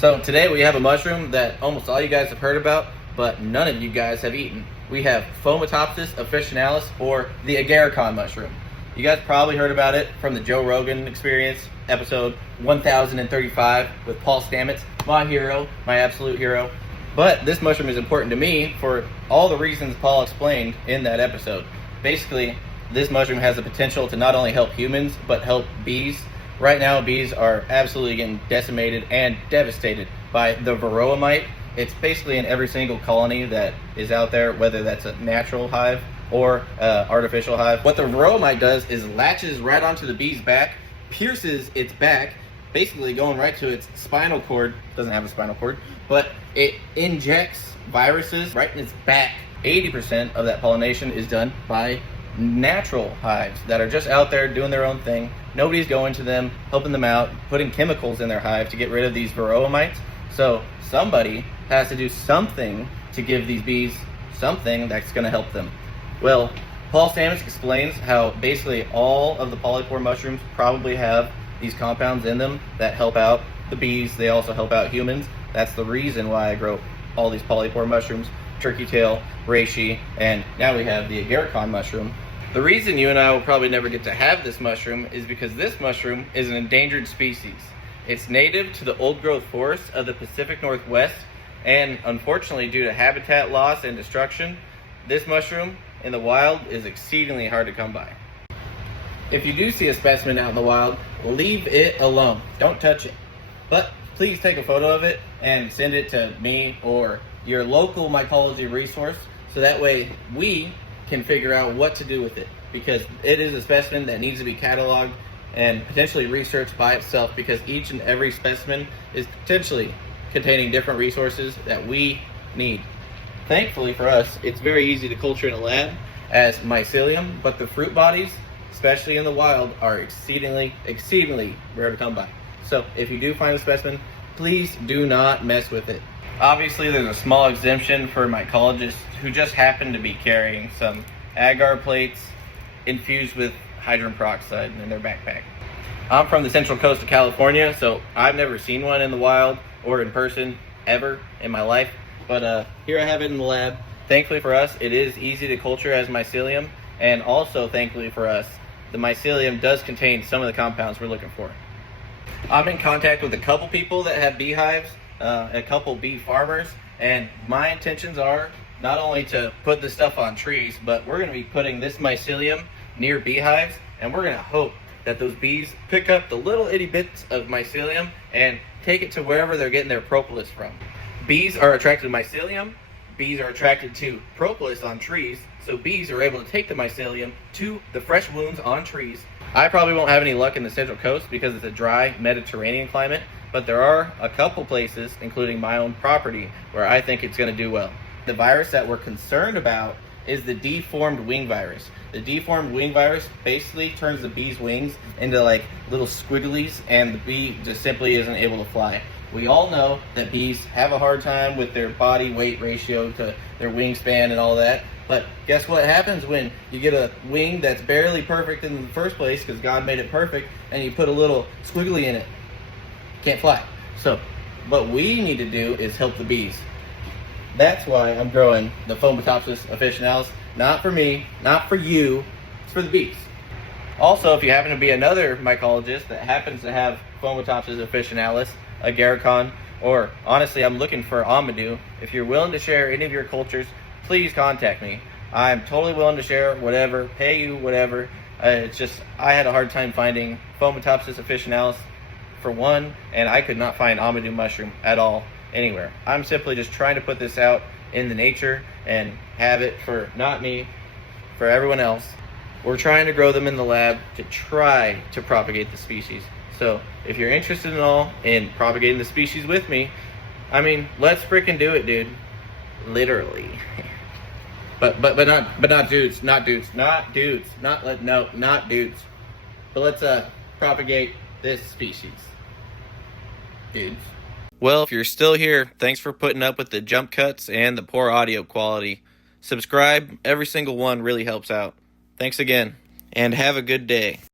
So today we have a mushroom that almost all you guys have heard about, but none of you guys have eaten. We have Fomitopsis officinalis, or the Agarikon mushroom. You guys probably heard about it from the Joe Rogan Experience, episode 1035 with Paul Stamets, my hero, my absolute hero. But this mushroom is important to me for all the reasons Paul explained in that episode. Basically, this mushroom has the potential to not only help humans, but help bees. Right now, bees are absolutely getting decimated and devastated by the varroa mite. It's basically in every single colony that is out there, whether that's a natural hive or artificial hive. What the varroa mite does is latches right onto the bee's back, pierces its back, basically going right to its spinal cord. It doesn't have a spinal cord, but it injects viruses right in its back. 80% of that pollination is done by natural hives that are just out there doing their own thing. Nobody's going to them, helping them out, putting chemicals in their hive to get rid of these varroa mites. So somebody has to do something to give these bees something that's going to help them. Well, Paul Stamets explains how basically all of the polypore mushrooms probably have these compounds in them that help out the bees. They also help out humans. That's the reason why I grow all these polypore mushrooms: turkey tail, reishi, and now we have the Agarikon mushroom. The reason you and I will probably never get to have this mushroom is because this mushroom is an endangered species. It's native to the old-growth forests of the Pacific Northwest, and unfortunately, due to habitat loss and destruction, this mushroom in the wild is exceedingly hard to come by. If you do see a specimen out in the wild, leave it alone. Don't touch it. But please take a photo of it and send it to me or your local mycology resource, so that way we can figure out what to do with it, because it is a specimen that needs to be cataloged and potentially researched by itself, because each and every specimen is potentially containing different resources that we need. Thankfully for us, it's very easy to culture in a lab as mycelium, but the fruit bodies, especially in the wild, are exceedingly rare to come by. So if you do find a specimen, please do not mess with it. Obviously, there's a small exemption for mycologists who just happen to be carrying some agar plates infused with hydrogen peroxide in their backpack. I'm from the central coast of California, so I've never seen one in the wild or in person ever in my life. But here I have it in the lab. Thankfully for us, it is easy to culture as mycelium, and also thankfully for us, the mycelium does contain some of the compounds we're looking for. I'm in contact with a couple people that have beehives, a couple bee farmers, and my intentions are not only to put this stuff on trees, but we're going to be putting this mycelium near beehives, and we're going to hope that those bees pick up the little itty bits of mycelium and take it to wherever they're getting their propolis from. Bees are attracted to mycelium, bees are attracted to propolis on trees, so bees are able to take the mycelium to the fresh wounds on trees. I probably won't have any luck in the Central Coast because it's a dry Mediterranean climate, but there are a couple places, including my own property, where I think it's going to do well. The virus that we're concerned about is the deformed wing virus. The deformed wing virus basically turns the bee's wings into like little squigglies, and the bee just simply isn't able to fly. We all know that bees have a hard time with their body weight ratio to their wingspan and all that. But guess what happens when you get a wing that's barely perfect in the first place, because God made it perfect, and you put a little squiggly in it? Can't fly. So what we need to do is help the bees. That's why I'm growing the Fomitopsis officinalis. Not for me, not for you, it's for the bees. Also, if you happen to be another mycologist that happens to have Fomitopsis officinalis, Agarikon, or honestly, I'm looking for Amadou, if you're willing to share any of your cultures, please contact me. I'm totally willing to share whatever, pay you whatever. It's just, I had a hard time finding Fomitopsis officinalis for one, and I could not find Amadou mushroom at all anywhere. I'm simply just trying to put this out in the nature and have it for not me, for everyone else. We're trying to grow them in the lab to try to propagate the species. So if you're interested at all in propagating the species with me, I mean, let's freaking do it, dude. Literally. But not dudes, not dudes. But let's propagate this species, dudes. Well, if you're still here, thanks for putting up with the jump cuts and the poor audio quality. Subscribe, every single one really helps out. Thanks again, and have a good day.